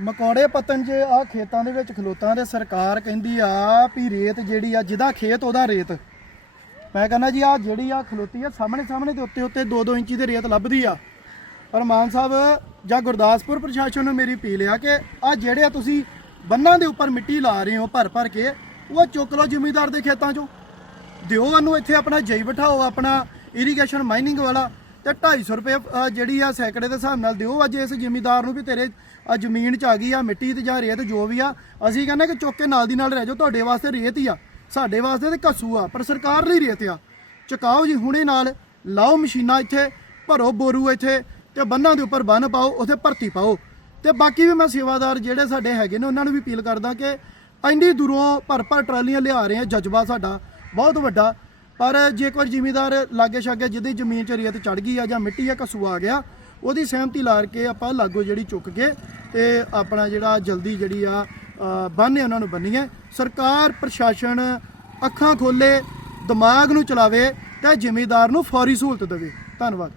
ਮਕੌੜੇ ਪਤਨ 'ਚ ਆ ਖੇਤਾਂ ਦੇ ਵਿੱਚ ਖਲੋਤਾਂ ਦੇ ਸਰਕਾਰ ਕਹਿੰਦੀ ਆ ਵੀ ਰੇਤ ਜਿਹੜੀ ਆ, ਜਿਹਦਾ ਖੇਤ, ਉਹਦਾ ਰੇਤ। ਮੈਂ ਕਹਿੰਦਾ ਜੀ ਆ ਜਿਹੜੀ ਆ ਖਲੋਤੀ ਆ ਸਾਹਮਣੇ ਸਾਹਮਣੇ ਦੇ ਉੱਤੇ ਉੱਤੇ 2-2 ਇੰਚੀ ਦੇ ਰੇਤ ਲੱਭਦੀ ਆ। ਪਰ ਮਾਨ ਸਾਹਿਬ, ਜਾਂ ਗੁਰਦਾਸਪੁਰ ਪ੍ਰਸ਼ਾਸਨ ਨੂੰ ਮੇਰੀ ਅਪੀਲ ਆ ਕਿ ਆ ਜਿਹੜੇ ਆ ਤੁਸੀਂ ਬੰਨਾਂ ਦੇ ਉੱਪਰ ਮਿੱਟੀ ਲਾ ਰਹੇ ਹੋ ਭਰ ਭਰ ਕੇ, ਉਹ ਚੁੱਕ ਲਓ ਜ਼ਿਮੀਂਦਾਰ ਦੇ ਖੇਤਾਂ 'ਚੋਂ। ਦਿਓ ਉਹਨੂੰ ਇੱਥੇ ਆਪਣਾ ਜਈ ਬਿਠਾਓ, ਆਪਣਾ ਇਰੀਗੇਸ਼ਨ ਮਾਈਨਿੰਗ ਵਾਲਾ। ਤੇ 250 ਰੁਪਏ ਅ, ਜਿਹੜੀ ਆ ਸੈਕੜੇ ਦੇ ਹਿਸਾਬ ਨਾਲ ਦਿਓ। ਅੱਜ ਇਸ ਜ਼ਿਮੀਦਾਰ ਨੂੰ ਵੀ ਤੇਰੇ ਆ ਜ਼ਮੀਨ 'ਚ ਆ ਗਈ ਆ ਮਿੱਟੀ ਤੇ ਜਾਂ ਰੇਤ ਜੋ ਵੀ ਆ ਅਸੀਂ ਕਹਿੰਦੇ ਕਿ ਚੁੱਕ ਕੇ ਨਾਲ ਦੀ ਨਾਲ ਰਹਿ ਜਾਓ ਤੁਹਾਡੇ ਵਾਸਤੇ ਰੇਤ ਹੀ ਆ। ਸਾਡੇ ਵਾਸਤੇ ਤੇ ਘੱਸੂ ਆ ਪਰ ਸਰਕਾਰ ਲਈ ਰੇਤ ਆ। ਚੁਕਾਓ ਜੀ ਹੁਣੇ ਨਾਲ ਲਾਓ ਮਸ਼ੀਨਾਂ ਇੱਥੇ ਭਰੋ ਬੋਰੂ ਇੱਥੇ ਤੇ ਬੰਨਾਂ ਦੇ ਉੱਪਰ ਬੰਨ ਪਾਓ ਉੱਥੇ ਭਰਤੀ ਪਾਓ। ਤੇ ਬਾਕੀ ਵੀ ਮੈਂ ਸੇਵਾਦਾਰ ਜਿਹੜੇ ਸਾਡੇ ਹੈਗੇ ਨੇ ਉਹਨਾਂ ਨੂੰ ਵੀ ਅਪੀਲ ਕਰਦਾ ਕਿ ਇੰਨੀ ਦੂਰੋਂ ਭਰ ਭਰ ਟਰਾਲੀਆਂ ਲਿਆ ਰਹੇ ਆ ਜਜ਼ਬਾ ਸਾਡਾ ਬਹੁਤ ਵੱਡਾ। ਪਰ ਜੇ ਇੱਕ ਵਾਰ ਜ਼ਿਮੀਦਾਰ ਲਾਗੇ ਛਾਗੇ ਜਿਹਦੀ ਜ਼ਮੀਨ 'ਚ ਰੇਤ ਚੜ ਗਈ ਆ ਜਾਂ ਮਿੱਟੀ ਆ ਕਸੂ ਆ ਗਿਆ ਉਹਦੀ ਸਹਿਮਤੀ ਲਾ ਕੇ ਆਪਾਂ ਲਾਗੋ ਜਿਹੜੀ ਚੁੱਕ ਕੇ ਤੇ ਆਪਣਾ ਜਿਹੜਾ ਜਲਦੀ ਜਿਹੜੀ ਆ ਅ, ਉਹਨਾਂ ਨੂੰ ਬੰਨੀਏ। ਸਰਕਾਰ ਪ੍ਰਸ਼ਾਸਨ ਅੱਖਾਂ ਖੋਲੇ ਦਿਮਾਗ ਨੂੰ ਚਲਾਵੇ ਤੇ ਜ਼ਿਮੀਦਾਰ ਨੂੰ ਫੌਰੀ ਸਹੂਲਤ ਦੇਵੇ। ਧੰਨਵਾਦ।